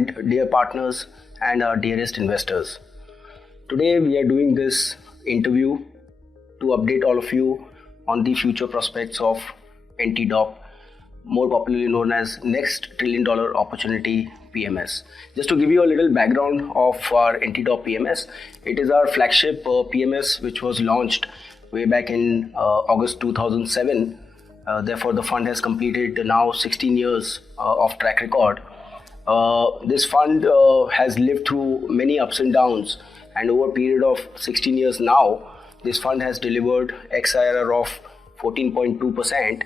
and dear partners and our dearest investors. Today we are doing this interview to update all of you on the future prospects of NTDOP, more popularly known as Next Trillion Dollar Opportunity PMS. Just to give you a little background of our NTDOP PMS, it is our flagship PMS which was launched way back in August 2007. Therefore, the fund has completed now 16 years of track record. This fund has lived through many ups and downs, and over a period of 16 years now, this fund has delivered XIRR of 14.2%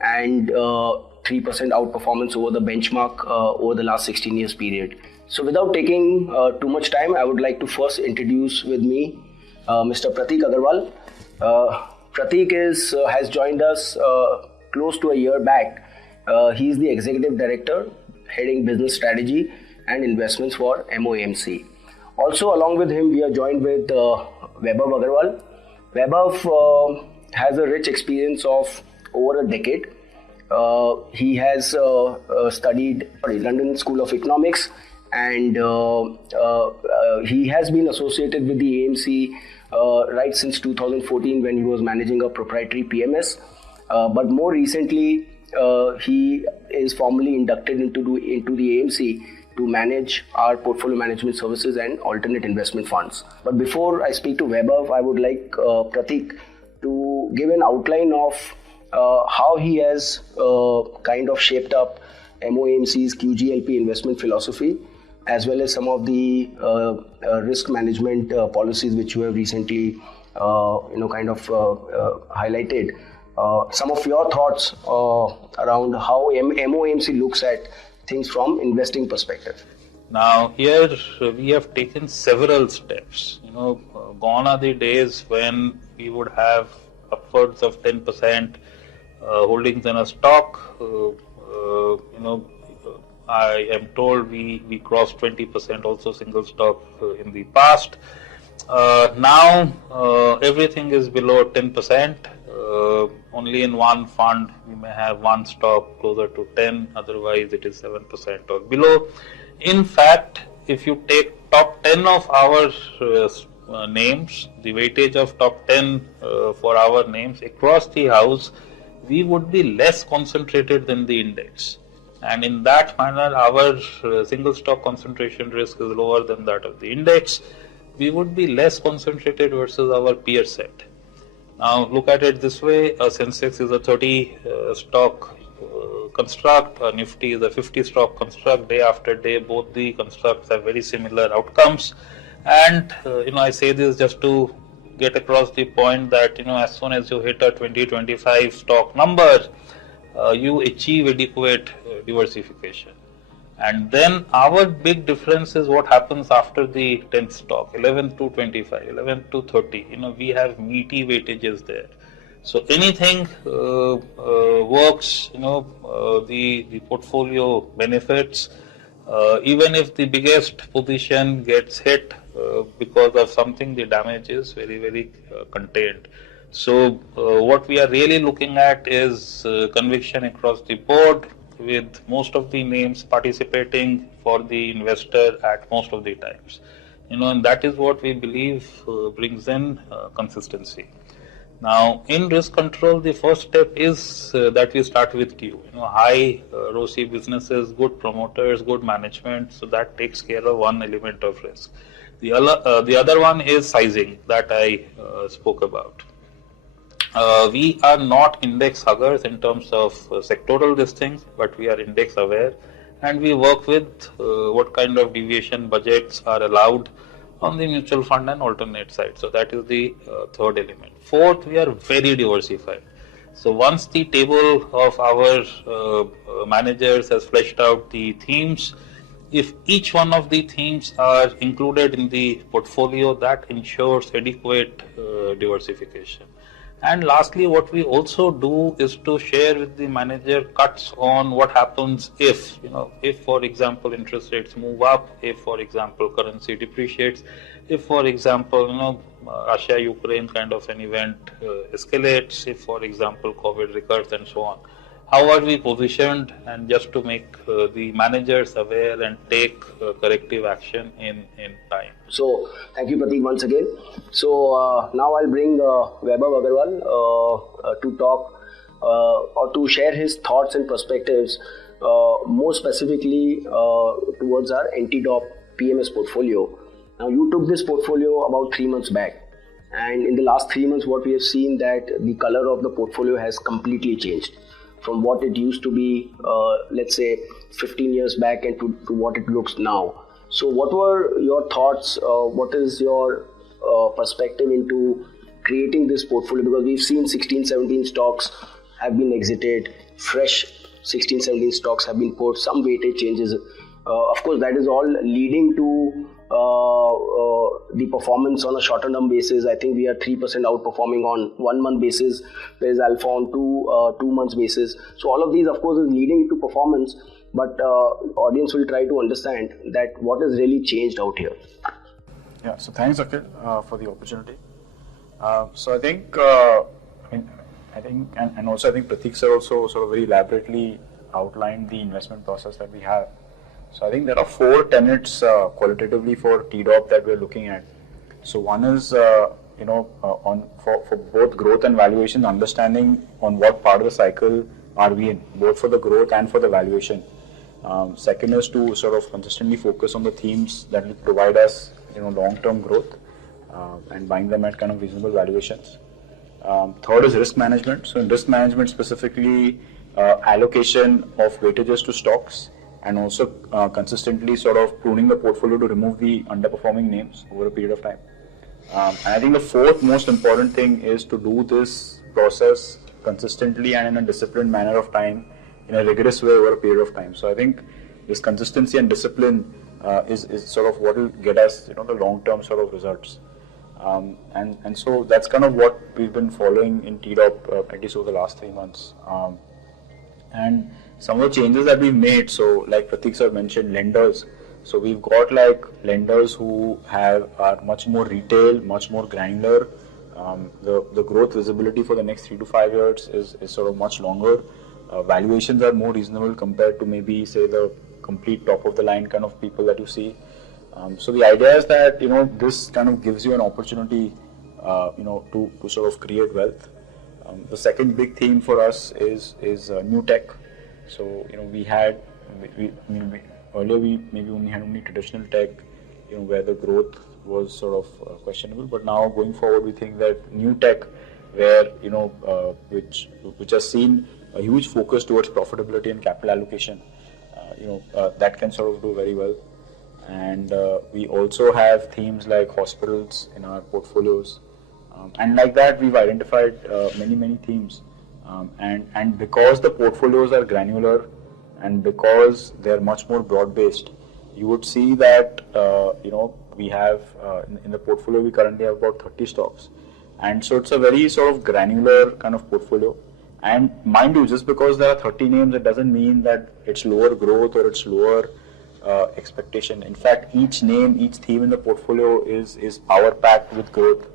and 3% outperformance over the benchmark over the last 16 years period. So without taking too much time, I would like to first introduce with me Mr. Prateek Agrawal. Prateek has joined us close to a year back. He is the Executive Director heading Business Strategy and Investments for MOAMC. Also along with him, we are joined with Vaibhav Agrawal. Vaibhav has a rich experience of over a decade. He has studied London School of Economics, and he has been associated with the AMC right since 2014 when he was managing a proprietary PMS. But more recently, he is formally inducted into the AMC to manage our portfolio management services and alternate investment funds. But before I speak to Vaibhav, I would like Prateek to give an outline of how he has kind of shaped up MOAMC's QGLP investment philosophy, as well as some of the risk management policies which you have recently highlighted. Some of your thoughts around how MOAMC looks at things from investing perspective. Now here we have taken several steps. Gone are the days when we would have upwards of 10% holdings in a stock. I am told we crossed 20% also single stock in the past. Now everything is below 10%. Only in one fund we may have one stock closer to 10, otherwise it is 7% or below. In fact, if you take top 10 of our names, the weightage of top 10 for our names across the house, we would be less concentrated than the index. And in that manner, our single stock concentration risk is lower than that of the index. We would be less concentrated versus our peer set. Now look at it this way: a Sensex is a 30 stock construct, a Nifty is a 50 stock construct. Day after day, both the constructs have very similar outcomes. And I say this just to get across the point that as soon as you hit a 20-25 stock number, you achieve adequate diversification. And then our big difference is what happens after the 10th stock, 11 to 25, 11 to 30. We have meaty weightages there. So anything works, the portfolio benefits. Even if the biggest position gets hit because of something, the damage is very, very contained. So what we are really looking at is conviction across the board, with most of the names participating for the investor at most of the times. And that is what we believe brings in consistency. Now, in risk control, the first step is that we start with Q. High ROCE businesses, good promoters, good management. So that takes care of one element of risk. The other one is sizing that I spoke about. We are not index huggers in terms of sectoral listings, but we are index aware, and we work with what kind of deviation budgets are allowed on the mutual fund and alternate side. So that is the third element. Fourth, we are very diversified. So once the table of our managers has fleshed out the themes, if each one of the themes are included in the portfolio, that ensures adequate diversification. And lastly, what we also do is to share with the manager cuts on what happens if for example, interest rates move up, if for example, currency depreciates, if for example, Russia-Ukraine kind of an event escalates, if for example, COVID recurs and so on. how are we positioned, and just to make the managers aware and take corrective action in time. So, thank you, Prateek, once again. So, now I'll bring Vaibhav Agrawal to talk or to share his thoughts and perspectives, more specifically towards our NTDOP PMS portfolio. Now, you took this portfolio about 3 months back, and in the last 3 months, what we have seen that the color of the portfolio has completely changed from what it used to be, let's say, 15 years back, and to what it looks now. So, what were your thoughts? What is your perspective into creating this portfolio? Because we've seen 16, 17 stocks have been exited, fresh 16, 17 stocks have been put, some weightage changes. Of course, that is all leading to the performance on a shorter term basis. I think we are 3% outperforming on 1 month basis, whereas Alpha on 2 months basis. So all of these, of course, is leading to performance, but audience will try to understand that what has really changed out here. Yeah, so thanks, Akhil, for the opportunity. So I think, and also I think Prateek sir also sort of very elaborately outlined the investment process that we have. So I think there are 4 tenets qualitatively for TDOP that we're looking at. So one is, for both growth and valuation, understanding on what part of the cycle are we in, both for the growth and for the valuation. Second is to sort of consistently focus on the themes that will provide us, long-term growth and buying them at kind of reasonable valuations. Third is risk management. So in risk management specifically, allocation of weightages to stocks, and also consistently sort of pruning the portfolio to remove the underperforming names over a period of time. And I think the 4th most important thing is to do this process consistently and in a disciplined manner of time, in a rigorous way over a period of time. So I think this consistency and discipline is sort of what will get us, the long-term sort of results. And so that's kind of what we've been following in TDOP at least over the last 3 months. And some of the changes that we've made, so like Prateek sir mentioned, lenders. So we've got like lenders who are much more retail, much more granular. The growth visibility for the next 3 to 5 years is sort of much longer. Valuations are more reasonable compared to maybe say the complete top of the line kind of people that you see. So the idea is that this kind of gives you an opportunity to sort of create wealth. The second big theme for us is new tech. So earlier we maybe only had traditional tech, where the growth was sort of questionable. But now going forward, we think that new tech, where which has seen a huge focus towards profitability and capital allocation, that can sort of do very well. And we also have themes like hospitals in our portfolios, and like that we've identified many themes. And because the portfolios are granular and because they're much more broad-based, you would see that we have in the portfolio we currently have about 30 stocks, and so it's a very sort of granular kind of portfolio. And mind you, just because there are 30 names, it doesn't mean that it's lower growth or it's lower expectation. In fact, each name, each theme in the portfolio is power-packed with growth.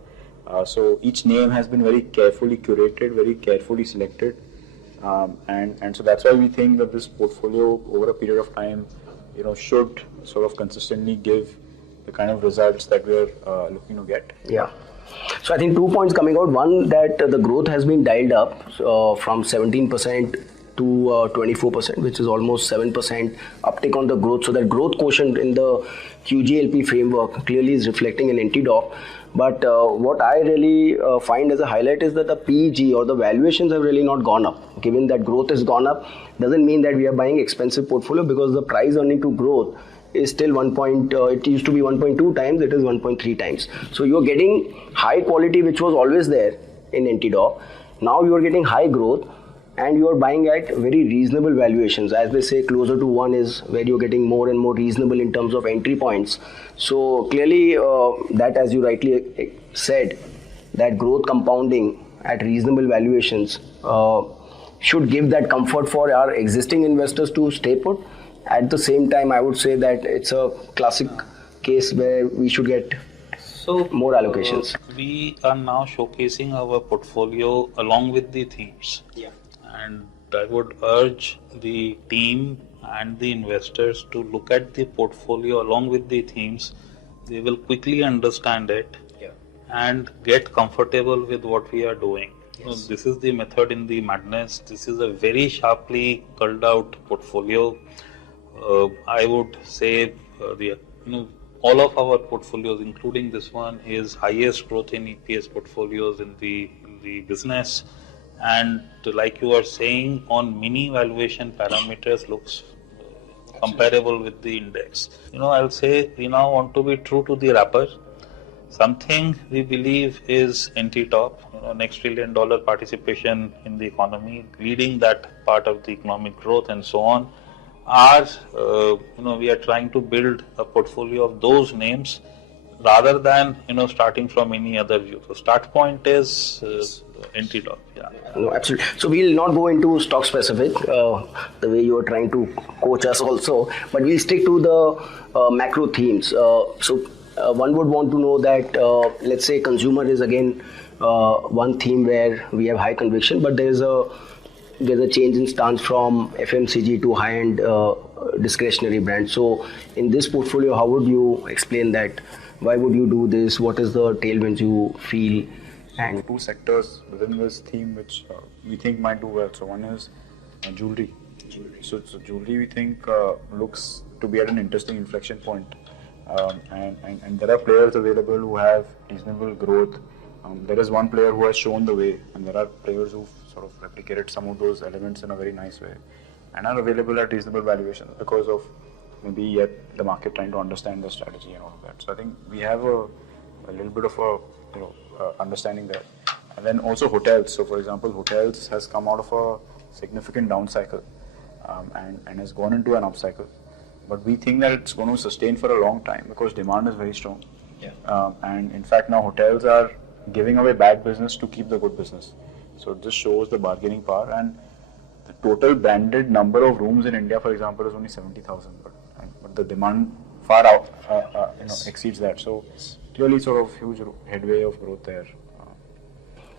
So each name has been very carefully curated, very carefully selected, and so that's why we think that this portfolio over a period of time, should sort of consistently give the kind of results that we're looking to get. Yeah. So I think 2 points coming out. One, that the growth has been dialed up from 17% to 24%, which is almost 7% uptick on the growth. So that growth quotient in the QGLP framework clearly is reflecting in NTDOP. But what I really find as a highlight is that the PEG or the valuations have really not gone up. Given that growth has gone up, doesn't mean that we are buying expensive portfolio, because the price earning to growth is still it used to be 1.2 times, it is 1.3 times. So you are getting high quality, which was always there in NTDOP. Now you are getting high growth and you are buying at very reasonable valuations. As they say, closer to 1 is where you're getting more and more reasonable in terms of entry points. So clearly that, as you rightly said, that growth compounding at reasonable valuations should give that comfort for our existing investors to stay put. At the same time, I would say that it's a classic case where we should get more allocations. We are now showcasing our portfolio along with the themes. Yeah. And would urge the team and the investors to look at the portfolio along with the themes. They will quickly understand it and get comfortable with what we are doing. This is the method in the madness. This is a very sharply culled out portfolio. I would say all of our portfolios, including this one, is highest growth in EPS portfolios in the business. And like you are saying, on many valuation parameters looks comparable with the index. I'll say we now want to be true to the wrapper. Something we believe is NTDOP, next $1 trillion participation in the economy, leading that part of the economic growth and so on. We are trying to build a portfolio of those names rather than, starting from any other view. So start point is NTDOP. Yeah. No, absolutely. So we'll not go into stock specific, the way you are trying to coach us also, but we'll stick to the macro themes. One would want to know that, let's say consumer is again one theme where we have high conviction, but there's a change in stance from FMCG to high-end discretionary brands. So in this portfolio, how would you explain that? Why would you do this? What is the tailwinds you feel? And two sectors within this theme which we think might do well. So one is jewelry. So jewelry we think looks to be at an interesting inflection point. And there are players available who have reasonable growth. There is one player who has shown the way, and there are players who've sort of replicated some of those elements in a very nice way and are available at reasonable valuations because of maybe yet the market trying to understand the strategy and all of that. So I think we have a little bit of a understanding there. And then also hotels. So for example, hotels has come out of a significant down cycle and has gone into an up cycle. But we think that it's going to sustain for a long time because demand is very strong. And in fact, now hotels are giving away bad business to keep the good business. So this shows the bargaining power. And the total branded number of rooms in India, for example, is only 70,000. But the demand far out exceeds that. So clearly, sort of huge headway of growth there.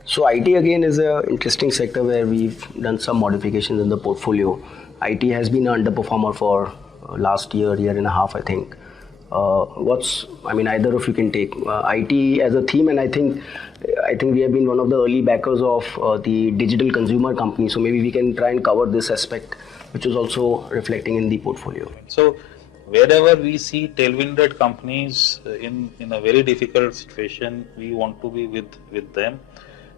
So IT again is an interesting sector where we've done some modifications in the portfolio. IT has been an underperformer for last year and a half, I think. Either of you can take IT as a theme, and I think we have been one of the early backers of the digital consumer company. So maybe we can try and cover this aspect, which is also reflecting in the portfolio. So wherever we see tailwinded companies in a very difficult situation, we want to be with them.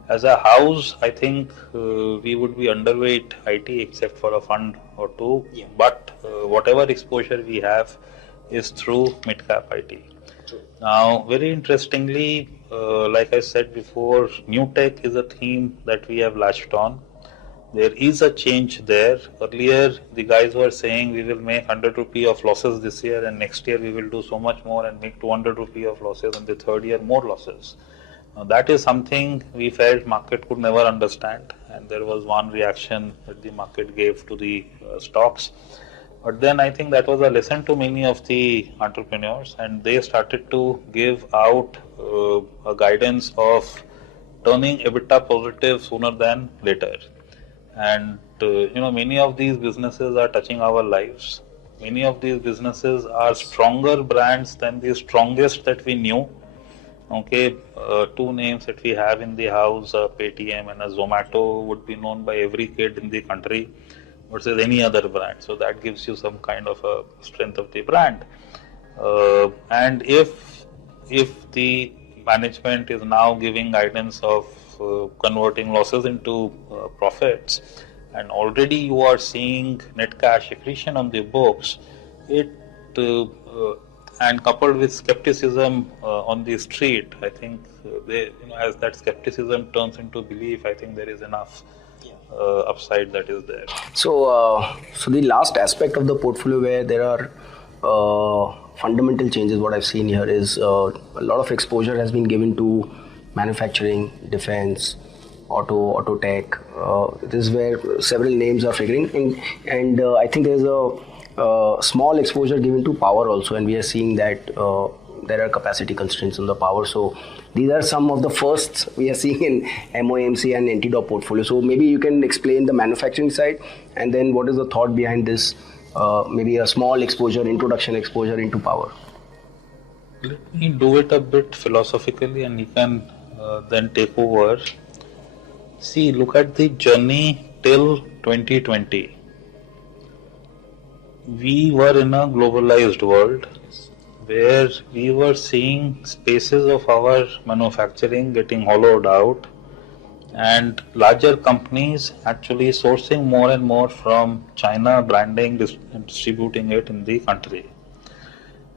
As a house, I think we would be underweight IT except for a fund or two. But whatever exposure we have is through mid-cap IT. Now, very interestingly, like I said before, new tech is a theme that we have latched on. There is a change there. Earlier, the guys were saying we will make 100 rupee of losses this year, and next year we will do so much more and make 200 rupee of losses, and the third year more losses. Now, that is something we felt market could never understand, and there was one reaction that the market gave to the stocks. But then I think that was a lesson to many of the entrepreneurs, and they started to give out a guidance of turning EBITDA positive sooner than later. And many of these businesses are touching our lives. Many of these businesses are stronger brands than the strongest that we knew. Okay, two names that we have in the house, Paytm and a Zomato, would be known by every kid in the country versus any other brand. So that gives you some kind of a strength of the brand. And if the management is now giving guidance of converting losses into profits, and already you are seeing net cash accretion on the books, and coupled with skepticism on the street, I think as that skepticism turns into belief, I think there is enough upside that is there. So the last aspect of the portfolio where there are fundamental changes, what I've seen here is a lot of exposure has been given to manufacturing, defense, auto tech. This is where several names are figuring, and I think there's a small exposure given to power also, and we are seeing that there are capacity constraints on the power. So these are some of the firsts we are seeing in MOAMC and NTDOP portfolio. So maybe you can explain the manufacturing side, and then what is the thought behind this, maybe a small exposure, introduction exposure into power. Let me do it a bit philosophically, and you can then take over. See, look at the journey till 2020. We were in a globalized world where we were seeing spaces of our manufacturing getting hollowed out, and larger companies actually sourcing more and more from China, branding and distributing it in the country.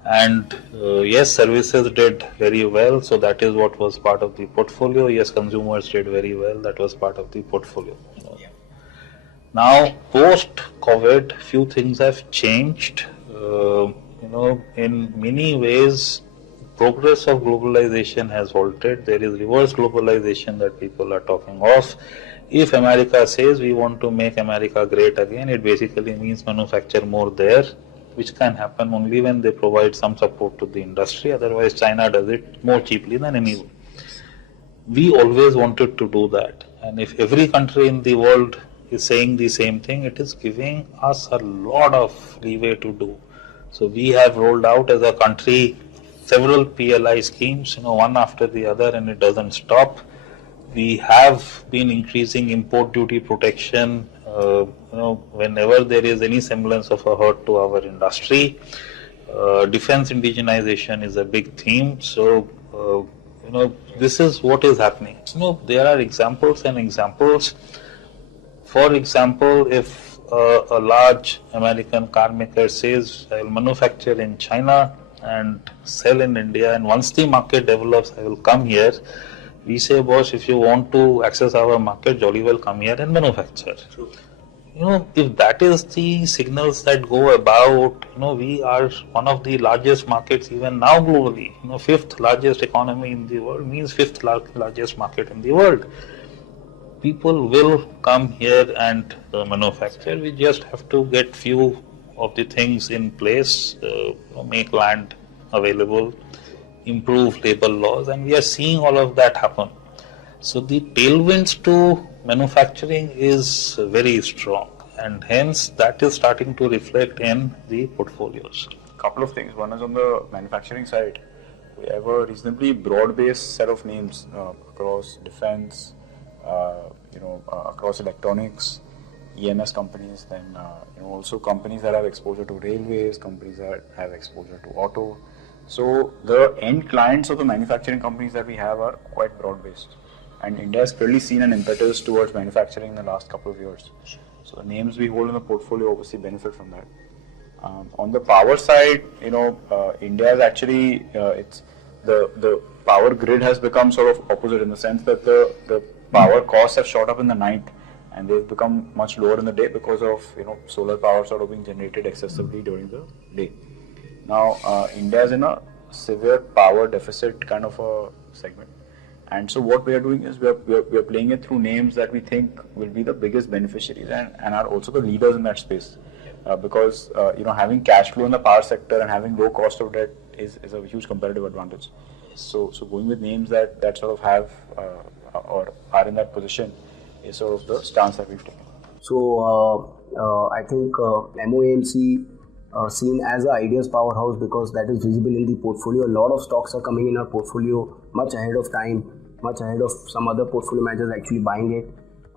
And yes, services did very well, so that is what was part of the portfolio. Yes, consumers did very well, that was part of the portfolio. Now, post-COVID, few things have changed. In many ways, progress of globalization has halted. There is reverse globalization that people are talking of. If America says we want to make America great again, it basically means manufacture more there, which can happen only when they provide some support to the industry. Otherwise, China does it more cheaply than anyone. We always wanted to do that. And if every country in the world is saying the same thing, it is giving us a lot of leeway to do. So we have rolled out as a country several PLI schemes, one after the other, and it doesn't stop. We have been increasing import duty protection, whenever there is any semblance of a hurt to our industry. Defense indigenization is a big theme. So, this is what is happening. There are examples and examples. For example, if a large American car maker says, I will manufacture in China and sell in India, and once the market develops, I will come here. We say, boss, if you want to access our market, jolly well come here and manufacture. True. If that is the signals that go about, we are one of the largest markets even now globally. Fifth largest economy in the world means fifth largest market in the world. People will come here and manufacture. We just have to get few of the things in place, make land available, improve labor laws, and we are seeing all of that happen. So the tailwinds to manufacturing is very strong, and hence that is starting to reflect in the portfolios. Couple of things. One is on the manufacturing side. We have a reasonably broad-based set of names across defense, across electronics, EMS companies, then also companies that have exposure to railways, companies that have exposure to auto. So the end clients of the manufacturing companies that we have are quite broad-based, and India has clearly seen an impetus towards manufacturing in the last couple of years. So the names we hold in the portfolio obviously benefit from that. On the power side, India is actually it's the power grid has become sort of opposite in the sense that the power costs have shot up in the night, and they've become much lower in the day because of solar power sort of being generated excessively during the day. Now India is in a severe power deficit kind of a segment, and so what we are doing is we are playing it through names that we think will be the biggest beneficiaries and are also the leaders in that space, because having cash flow in the power sector and having low cost of debt is a huge competitive advantage. So going with names that sort of have or are in that position is sort of the stance that we've taken. So I think MOAMC seen as an ideas powerhouse because that is visible in the portfolio. A lot of stocks are coming in our portfolio much ahead of time, much ahead of some other portfolio managers actually buying it.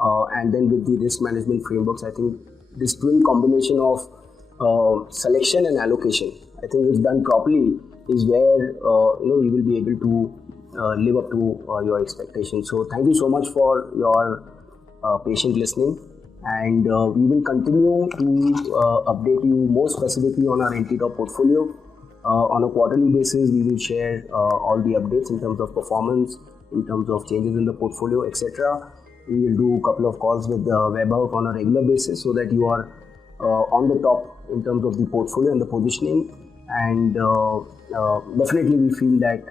And then with the risk management frameworks, I think this twin combination of selection and allocation, I think if done properly, is where we will be able to live up to your expectations. So thank you so much for your patient listening, and we will continue to update you more specifically on our NTDOP portfolio. On a quarterly basis, we will share all the updates in terms of performance, in terms of changes in the portfolio, etc. We will do a couple of calls with Vaibhav on a regular basis so that you are on the top in terms of the portfolio and the positioning. And definitely we feel that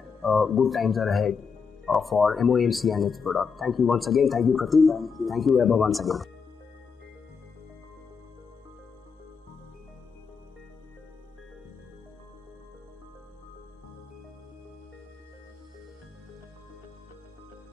good times are ahead for MOAMC and its product. Thank you once again. Thank you, Prateek. Thank you, Vaibhav, once again.